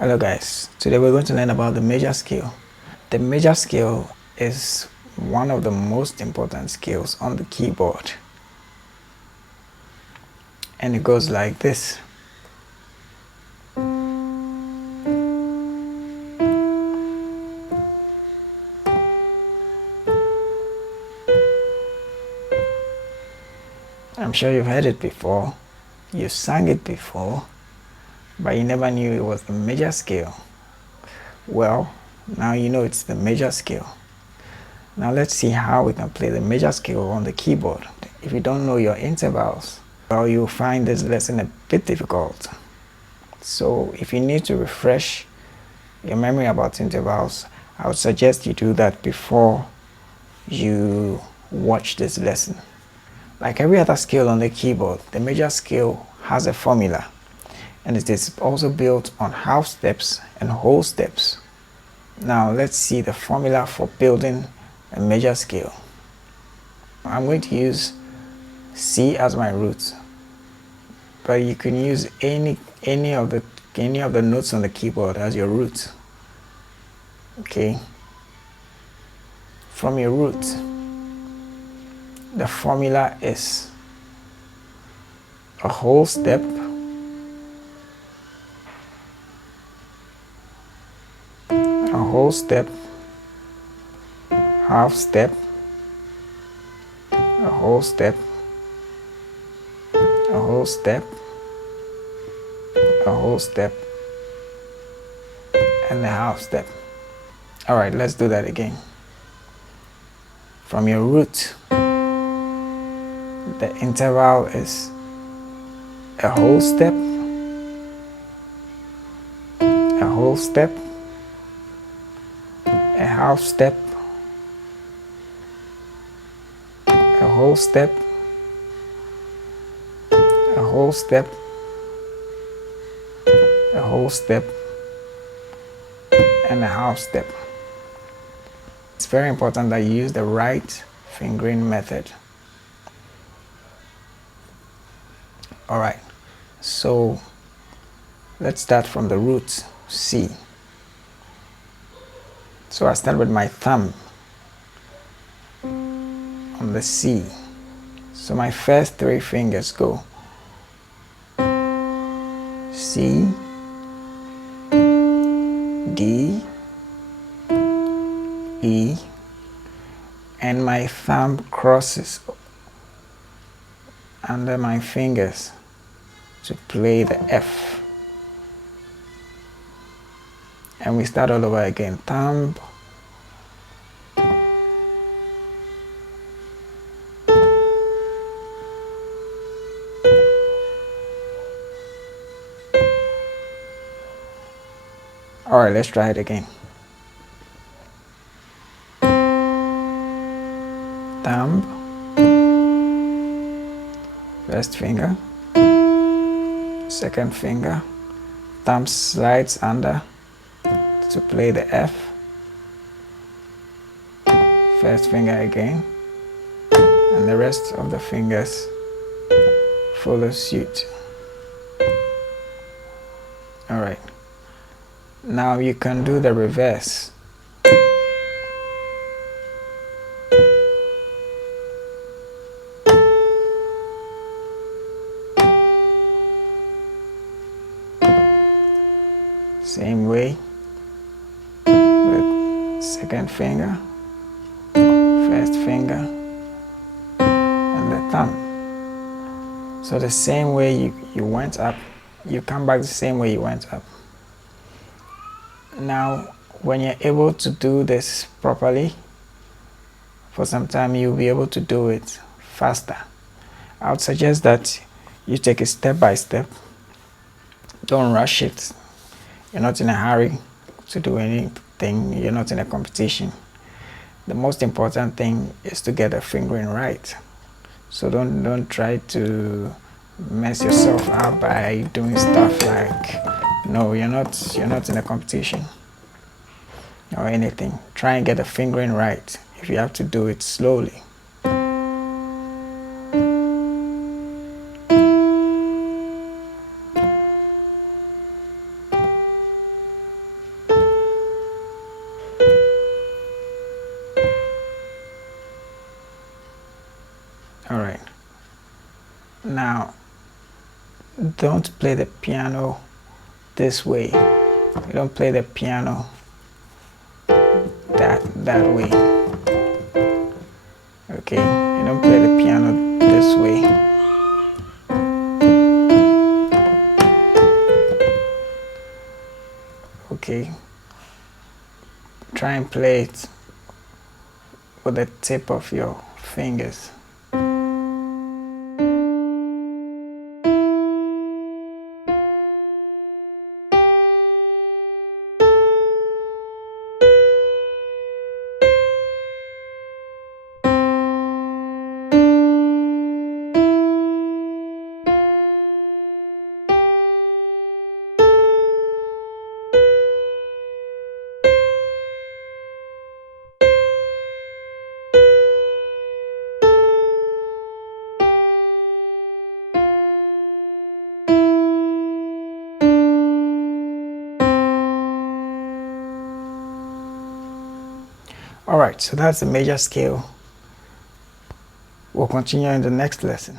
Hello guys, today we're going to learn about the major scale. The major scale is one of the most important scales on the keyboard, and it goes like this. I'm sure you've heard it before, you sang it before, but you never knew it was the major scale. Well, now you know it's the major scale. Now let's see how we can play the major scale on the keyboard. If you don't know your intervals, well, you'll find this lesson a bit difficult. So if you need to refresh your memory about intervals, I would suggest you do that before you watch this lesson. Like every other scale on the keyboard, the major scale has a formula, and it is also built on half steps and whole steps. Now let's see the formula for building a major scale. I'm going to use C as my root, but you can use any of the notes on the keyboard as your root. Okay, from your root, the formula is a whole step, a whole step, half step, a whole step, a whole step, a whole step, and a half step. All right, let's do that again. From your root, the interval is a whole step, a whole step, a half step, a whole step, a whole step, a whole step, and a half step. It's very important that you use the right fingering method. Alright, so let's start from the root C. So I start with my thumb on the C. So my first three fingers go C, D, E, and my thumb crosses under my fingers to play the F. And we start all over again. Thumb, all right, let's try it again. Thumb, first finger, second finger, thumb slides under to play the F, first finger again, and the rest of the fingers follow suit. All right, now you can do the reverse. Same way with second finger, first finger, and the thumb. So the same way you went up, you come back the same way you went up. Now, when you're able to do this properly, for some time you'll be able to do it faster. I would suggest that you take it step by step. Don't rush it. You're not in a hurry to do anything. You're not in a competition. The most important thing is to get the fingering right. So don't try to mess yourself up by doing stuff like, no, you're not in a competition or anything. Try and get the fingering right. If you have to do it slowly. don't play the piano this way. You don't play the piano that way. Okay, you don't play the piano this way. Okay, try and play it with the tip of your fingers. Alright, so that's the major scale. We'll continue in the next lesson.